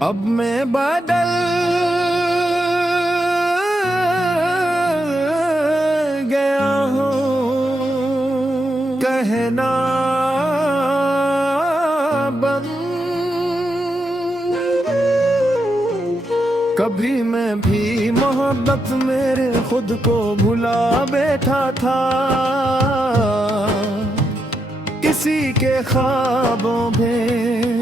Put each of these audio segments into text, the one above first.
अब मैं बदल गया हूँ, कहना बंद। कभी मैं भी मोहब्बत मेरे खुद को भुला बैठा था, किसी के ख्वाबों में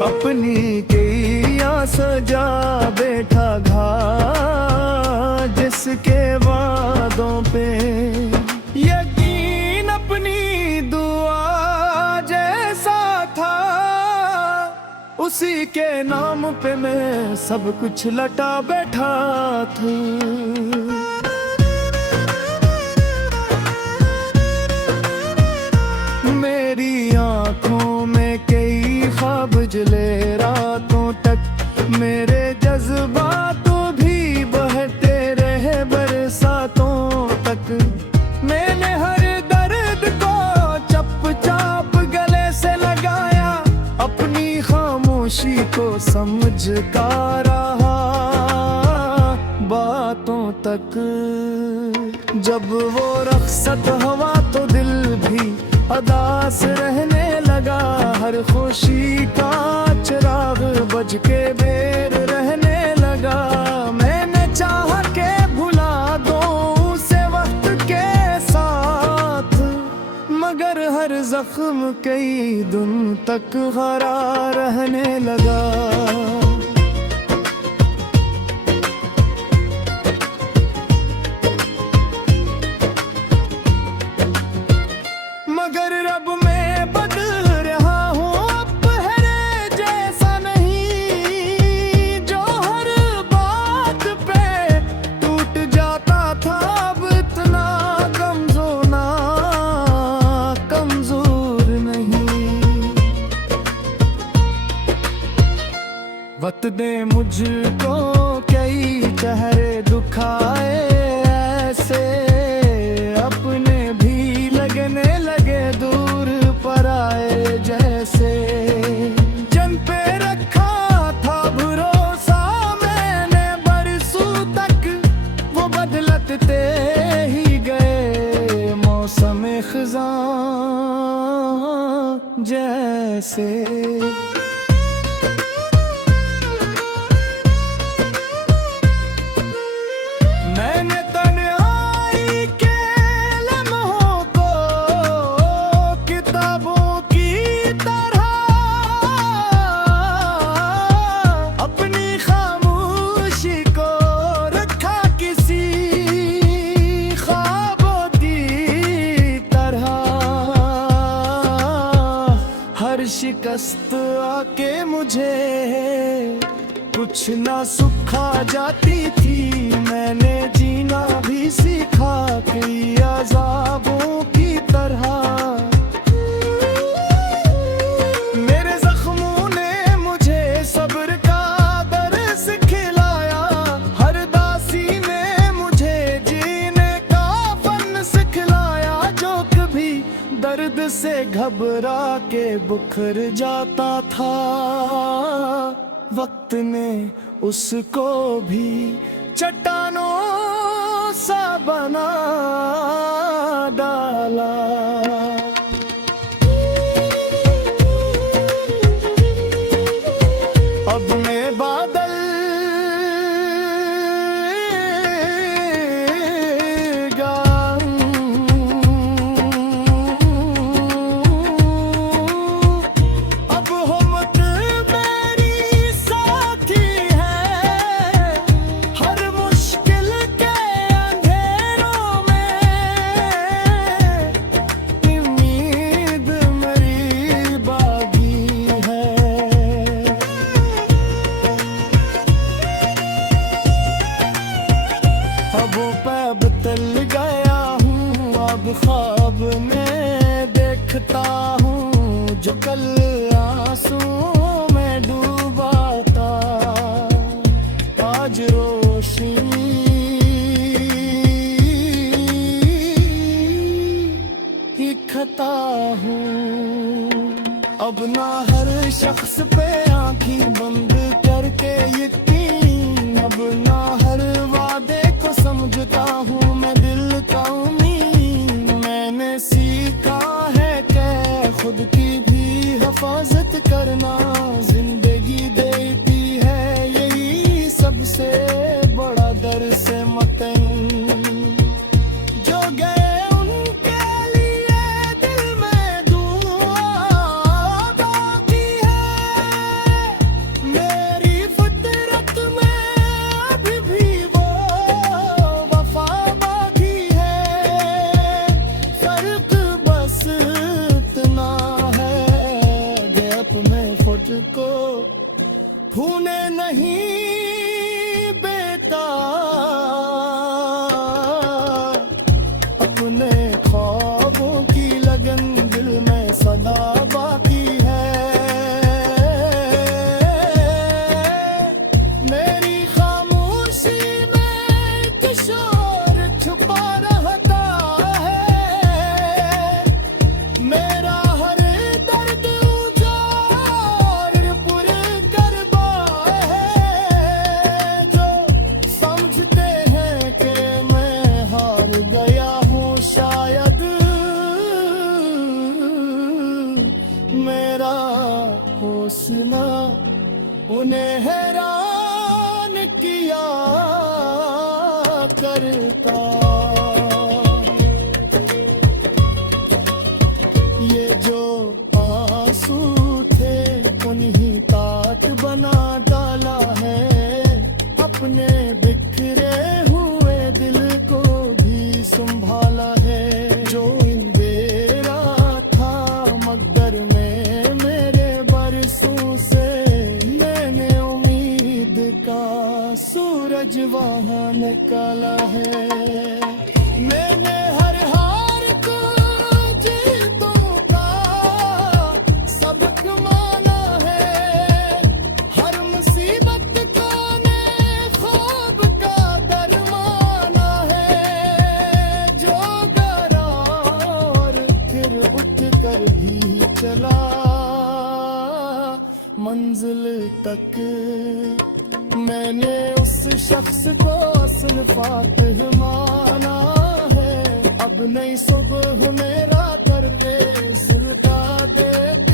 अपनी किया सजा बैठा घाट, जिसके वादों पे यकीन अपनी दुआ जैसा था, उसी के नाम पे मैं सब कुछ लटा बैठा था। मेरी आंखों में कई ख्वाब जले रातों तक, मेरे जज्बातों भी बहते रहे बरसातों तक। मैंने हर दर्द को चप चाप गले से लगाया, अपनी खामोशी को समझता रहा बातों तक। जब वो रख्सत हुआ तो दिल भी अदास रहने लगा, हर खुशी का चिराग बज के बेर रहने लगा। मैंने चाहा के भुला दूं उसे वक्त के साथ, मगर हर जख्म कई दिन तक हरा रहने लगा। मगर रब में बदल रहा हूँ, अब पहले जैसा नहीं। जो हर बात पे टूट जाता था, अब इतना कमजोर नहीं। वक्त ने मुझको कई चेहरे दुखाए ऐसे, अपने भी लगने लगे दूर पराए जैसे। जन पे रखा था भरोसा मैंने बरसों तक, वो बदलते ही गए मौसम खिज़ां जैसे। मैंने तन्हाई के लम्हों को किताबों की तरह अपनी खामोशी को रखा, किसी ख्वाबों की तरह। हर शिकस्त आके मुझे कुछ ना सुखा जाती थी, मैंने जीना भी सीखा कई अज़ाबों की तरह। मेरे जख्मों ने मुझे सब्र का दर्स खिलाया, हर दासी ने मुझे जीने का फन सिखलाया। जो कभी दर्द से घबरा के बुखर जाता था, वक्त ने उसको भी चट्टानों सा बना डाला। अब मैं बादल बदल गया हूँ, अब ख्वाब में देखता हूँ जो कल आंसुओं में डूबा था। आज रोशनी ही खता हूँ। अब ना हर शख्स पे आंखें बंद करके यकीन, अब ना हर वादे को समझता हूँ मैं दिल का उम्मीद। मैंने सीखा है कि खुद की भी हिफाजत करना जिंदगी देती है, यही सबसे बड़ा दर्स मतन। जो गए उनके लिए दिल में दुआ बाकी है, मेरी फितरत में अभी भी वो वफा बाकी है। फर्क बस इतना है गैप में फुट को भूने नहीं बेटा, अपने ख्वाबों की लगन दिल में सदा बाकी है। मेरी खामोशी में किशोर छुपा रहता है, मेरा हर दर्द उजाड़ पुर करबा है। जो समझते हैं कि मैं हार गया हूँ शायद, मेरा हौसला उन्हें हैरान किया करता। ये जो आंसू थे उन्हीं काट बना डाला है, अपने बिखरे हुए दिल को भी संभाला है। जो अंधेरा था मगर में मेरे बरसों से, मैंने उम्मीद का सूरज वहाँ निकाला है। मैंने हर हार को जीतों का सबक माना है, हर मुसीबत को ने ख्वाब का दरमाना है। जो डरा और फिर उठ कर भी चला मंजिल तक, मैंने उस शख्स को असल फातिह माना है। अब नई सुबह मेरा दर पे सिलका देता